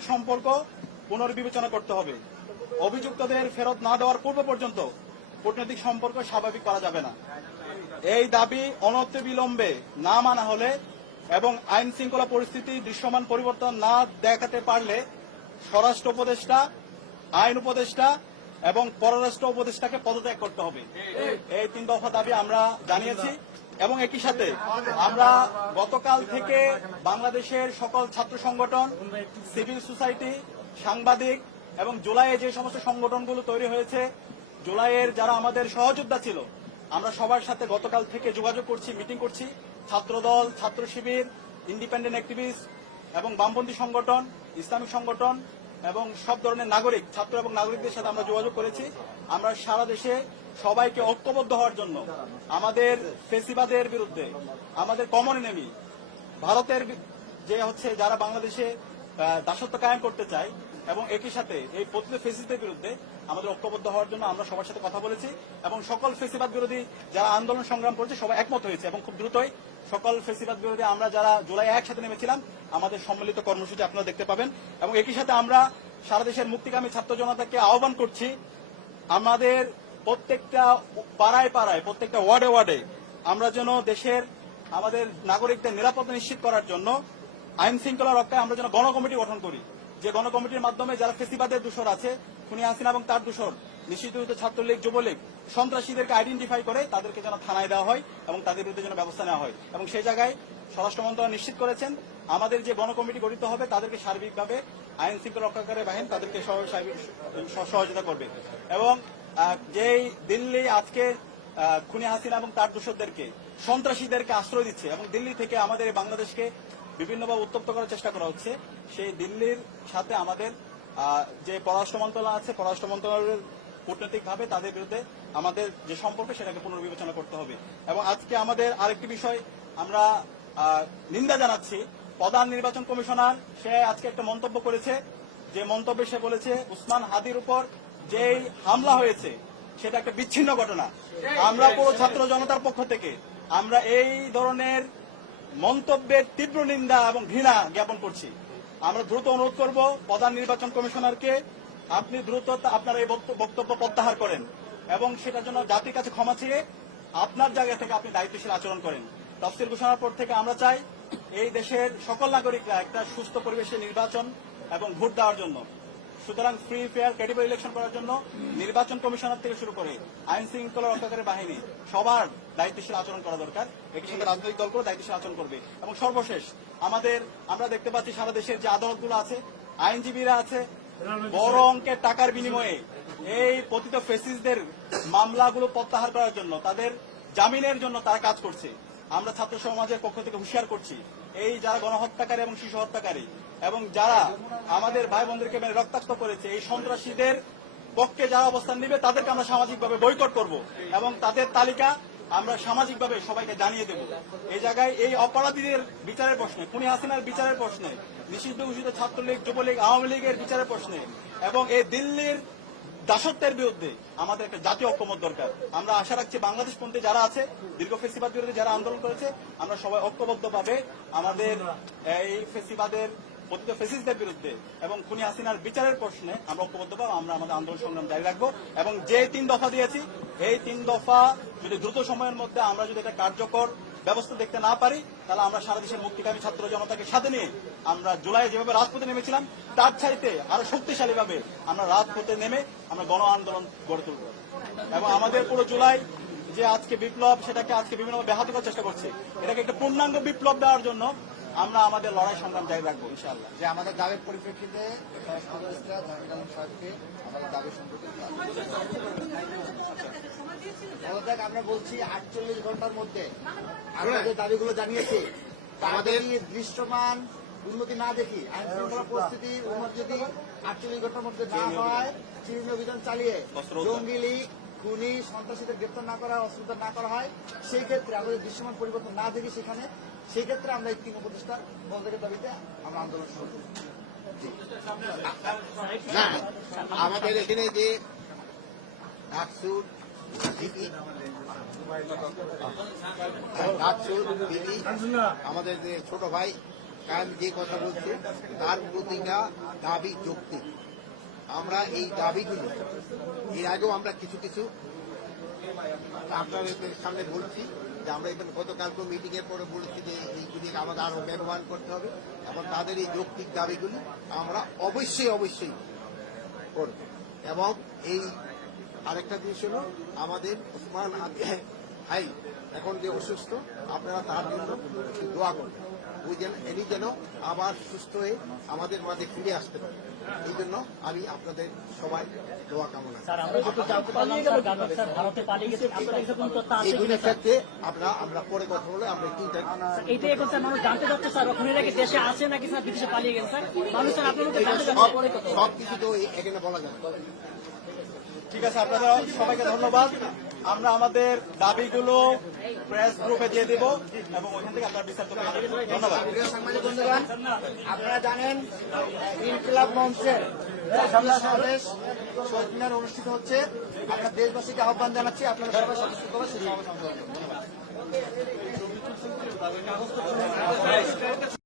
কূটনৈতিক সম্পর্ক পুনর্বিবেচনা করতে হবে। অভিযুক্তদের ফেরত না দেওয়ার পূর্ব পর্যন্ত কূটনৈতিক সম্পর্ক স্বাভাবিক করা যাবে না। এই দাবি বিলম্বে না মানা হলে এবং আইন শৃঙ্খলা পরিস্থিতি দৃশ্যমান পরিবর্তন না দেখাতে পারলে স্বরাষ্ট্র উপদেষ্টা, আইন উপদেষ্টা এবং পররাষ্ট্র উপদেষ্টাকে পদত্যাগ করতে হবে। এই তিন দফা দাবি আমরা জানিয়েছি। এবং একই সাথে আমরা গতকাল থেকে বাংলাদেশের সকল ছাত্র সংগঠন, সিভিল সোসাইটি, সাংবাদিক এবং জুলাইয়ে যে সমস্ত সংগঠনগুলো তৈরি হয়েছে, জুলাইয়ের যারা আমাদের সহযোদ্ধা ছিল, আমরা সবার সাথে গতকাল থেকে যোগাযোগ করছি, মিটিং করছি। ছাত্রদল, ছাত্র শিবির ইন্ডিপেন্ডেন্ট অ্যাক্টিভিস্ট এবং বামপন্থী সংগঠন, ইসলামিক সংগঠন এবং সব ধরনের নাগরিক, ছাত্র এবং নাগরিকদের সাথে আমরা যোগাযোগ করেছি। আমরা সারা দেশে সবাইকে ঐক্যবদ্ধ হওয়ার জন্য, আমাদের ফেসিবাদের বিরুদ্ধে, আমাদের কমন এনেমি ভারতের যে হচ্ছে যারা বাংলাদেশে দাসত্ব কায়েম করতে চায় এবং একই সাথে এই প্রতিটি ফেসিসদের বিরুদ্ধে আমাদের ঐক্যবদ্ধ হওয়ার জন্য আমরা সবার সাথে কথা বলেছি এবং সকল ফেসিবাদ বিরোধী যারা আন্দোলন সংগ্রাম করেছে সবাই একমত হয়েছে এবং খুব দ্রুতই সকল ফেসিবাদ বিরোধী আমরা যারা জুলাই একসাথে নেমেছিলাম, আমাদের সম্মিলিত কর্মসূচি আপনারা দেখতে পাবেন। এবং একই সাথে আমরা সারা দেশের মুক্তিকামী ছাত্র জনতাকে আহ্বান করছি, আমাদের প্রত্যেকটা পাড়ায় পাড়ায়, প্রত্যেকটা ওয়ার্ডে ওয়ার্ডে আমরা যেন দেশের, আমাদের নাগরিকদের নিরাপত্তা নিশ্চিত করার জন্য আইন শৃঙ্খলা রক্ষায় আমরা যেন গণকমিটি গঠন করি। যে গণকমিটির মাধ্যমে যারা ফেসিবাদের দূষর আছে, খুনি হাসিনা এবং তার দূষর নিশ্চিত ছাত্রলীগ, যুবলীগ সন্ত্রাসীদেরকে আইডেন্টিফাই করে তাদেরকে যেন থানায় দেওয়া হয় এবং তাদের বিরুদ্ধে যেন ব্যবস্থা নেওয়া হয়। এবং সেই জায়গায় স্বরাষ্ট্র মন্ত্রণালয় নিশ্চিত করেছেন, আমাদের যে গণকমিটি গঠিত হবে তাদেরকে সার্বিকভাবে আইন শৃঙ্খলা রক্ষাকারী বাহিনী তাদেরকে সহ- সহযোগিতা করবে। এবং যেই দিল্লি আজকে খুনি হাসিনা এবং তার দূষরদেরকে, সন্ত্রাসীদেরকে আশ্রয় দিচ্ছে এবং দিল্লি থেকে আমাদের বাংলাদেশকে বিভিন্নভাবে উত্তপ্ত করার চেষ্টা করা হচ্ছে, সেই দিল্লির সাথে আমাদের যে পররাষ্ট্র মন্ত্রণালয় আছে, পররাষ্ট্র মন্ত্রণালয়ের কূটনৈতিকভাবে তাদের বিরুদ্ধে আমাদের যে সম্পর্ক, সেটাকে পুনর্বিবেচনা করতে হবে। এবং আজকে আমাদের আরেকটি বিষয় আমরা নিন্দা জানাচ্ছি। প্রধান নির্বাচন কমিশনার, সে আজকে একটা মন্তব্য করেছে। যে মন্তব্যে সে বলেছে, উসমান হাদির উপর যেই হামলা হয়েছে, সেটা একটা বিচ্ছিন্ন ঘটনা। আমরা পুরো ছাত্র জনতার পক্ষ থেকে, আমরা এই ধরনের মন্তব্যের তীব্র নিন্দা এবং ঘৃণা জ্ঞাপন করছি। আমরা দ্রুত অনুরোধ করব প্রধান নির্বাচন কমিশনারকে আপনি দ্রুত আপনার এই বক্তব্য প্রত্যাহার করেন এবং সেটার জন্য জাতির কাছে ক্ষমা চেয়ে আপনার জায়গা থেকে আপনি দায়িত্বশীল আচরণ করেন। তফসিল ঘোষণার পর থেকে আমরা চাই এই দেশের সকল নাগরিকরা একটা সুস্থ পরিবেশে নির্বাচন এবং ভোট দেওয়ার জন্য। সুতরাং ফ্রি ফেয়ার ক্রেডিবল ইলেকশন করার জন্য নির্বাচন কমিশনার থেকে শুরু করে আইন শৃঙ্খলা রক্ষাকারী বাহিনী সবার দায়িত্বশীল আচরণ করা দরকার। একই সঙ্গে রাজনৈতিক দলগুলো দায়িত্বশীল আচরণ করবে। এবং সর্বশেষ আমাদের, আমরা দেখতে পাচ্ছি সারা দেশের যে আদালতগুলো আছে, আইনজীবীরা আছে বড় অঙ্কের টাকার বিনিময়ে এই পতিত ফেসিসদের মামলাগুলো প্রত্যাহার করার জন্য, তাদের জামিনের জন্য তারা কাজ করছে। আমরা ছাত্র সমাজের পক্ষ থেকে হুঁশিয়ার করছি, এই যারা গণহত্যাকারী এবং শিশু হত্যাকারী এবং যারা আমাদের ভাই বোনদেরকে মেরে রক্তাক্ত করেছে, এই সন্ত্রাসীদের পক্ষে যারা অবস্থান নেবে, তাদেরকে আমরা সামাজিকভাবে বৈকট করব এবং তাদের তালিকা আমরা সামাজিকভাবে সবাইকে জানিয়ে দেব। এই জায়গায় এই অপরাধীদের বিচারের প্রশ্নে, খুনি হাসিনার বিচারের প্রশ্নে, নিষিদ্ধ ঘোষিত ছাত্রলীগ, যুবলীগ, আওয়ামী লীগের বিচারের প্রশ্নে এবং এই দিল্লির দাসত্বের বিরুদ্ধে আমাদের একটা জাতীয় ঐক্যমত দরকার। আমরা আশা রাখছি বাংলাদেশ পন্থী যারা আছে, দীর্ঘ ফেসিবাদ বিরুদ্ধে যারা আন্দোলন করেছে, আমরা সবাই ঐক্যবদ্ধভাবে আমাদের এই ফেসিবাদের পতিত ফেসিসদের বিরুদ্ধে এবং খুনি হাসিনার বিচারের প্রশ্নে আমরা ঐক্যবদ্ধভাবে আমরা আমাদের আন্দোলন সংগ্রাম জারি রাখব। এবং যে তিন দফা দিয়েছি এই তিন দফা যদি দ্রুত সময়ের মধ্যে আমরা যদি এটা কার্যকর ব্যবস্থা দেখতে না পারি, তাহলে আমরা সারা দেশের মুক্তিকামী ছাত্র জনতাকে সাথে নিয়ে আমরা জুলাই যেভাবে রাজপথে নেমেছিলাম, তার চাইতে আরও শক্তিশালী ভাবে আমরা রাজপথে নেমে আমরা গণ আন্দোলন গড়ে তুলব। এবং আমাদের পুরো জুলাই যে আজকে বিপ্লব, সেটাকে আজকে বিভিন্ন ব্যাহত করার চেষ্টা করছে। এটাকে একটা পূর্ণাঙ্গ বিপ্লব দেওয়ার জন্য আমরা আমাদের লড়াই সংগ্রাম জারি রাখব ইনশাআল্লাহ। যে আমাদের দাবির পরিপ্রেক্ষিতে আমরা বলছি আটচল্লিশ ঘণ্টার মধ্যে আমরা যে দাবিগুলো জানিয়েছি আমাদের দৃশ্যমান উন্নতি না দেখি আইন শৃঙ্খলা পরিস্থিতি উন্নতি যদি আটচল্লিশ ঘণ্টার মধ্যে না হয় চিরুনি অভিযান চালিয়ে জঙ্গি লীগ খুনি, সন্ত্রাসীদের গ্রেপ্তার না করা অস্ত্র না করা হয়, সেই ক্ষেত্রে যদি দৃশ্যমান পরিবর্তন না দেখি সেখানে, সেই ক্ষেত্রে আমরা এই তিন উপদেষ্টা পদত্যাগের দাবিতে আমরা আন্দোলন শুরু করি। আমাদের এখানে যে আমাদের যে ছোট ভাই কারণ যে কথা বলছে, তার প্রতিটা দাবি যৌক্তিক। আমরা এই দাবিগুলো, এর আগেও আমরা কিছু কিছু আপনাদের সামনে বলছি যে আমরা এখানে গতকালকে মিটিং এর পরে বলেছি যে এইগুলি আমাদের আরও ব্যবহার করতে হবে এবং তাদের এই যৌক্তিক দাবিগুলি আমরা অবশ্যই অবশ্যই করব। এবং এই আরেকটা জিনিস হলো আমাদের ওসমান আলী ভাই, এখন যে অসুস্থ, আপনারা তার জন্য দোয়া করবেন। ওই যেন এনি যেন আবার সুস্থ হয়ে আমাদের মাঝে ফিরে আসতে পারে। এই জন্য আমি আপনাদের সবাই দোয়া কামনা করি। আমরা জানতে পারলাম স্যার গার্মেন্টস স্যার ভারতে পালিয়ে গেছে আপনার কাছে কোনো তথ্য আছে কিনা এগুলির ক্ষেত্রে আমরা আমরা পরে কথা বলে আমরা interview- এইটাই এখন স্যার মানুষ জানতে চাচ্ছে স্যার ওখানে রেখে দেশে আছে নাকি স্যার বিদেশে পালিয়ে গেছে স্যার? মানুষ স্যার আপনার মধ্যে জানতে চাচ্ছে। পরে কথা সব কিছু তো এখানে বলা যায় ঠিক আছে আপনারা সবাইকে ধন্যবাদ। আমরা আমাদের দাবিগুলো প্রেস গ্রুপে দিয়ে দিব এবং ওইখান থেকে আপনারা বিস্তারিত ধন্যবাদ। আপনারা জানেন ইনকিলাব মঞ্চের সমাবেশ অনুষ্ঠিত হচ্ছে। আপনার দেশবাসীকে আহ্বান জানাচ্ছি, আপনারা সবাই সদস্য হবে সেই সমাবেশ ধন্যবাদ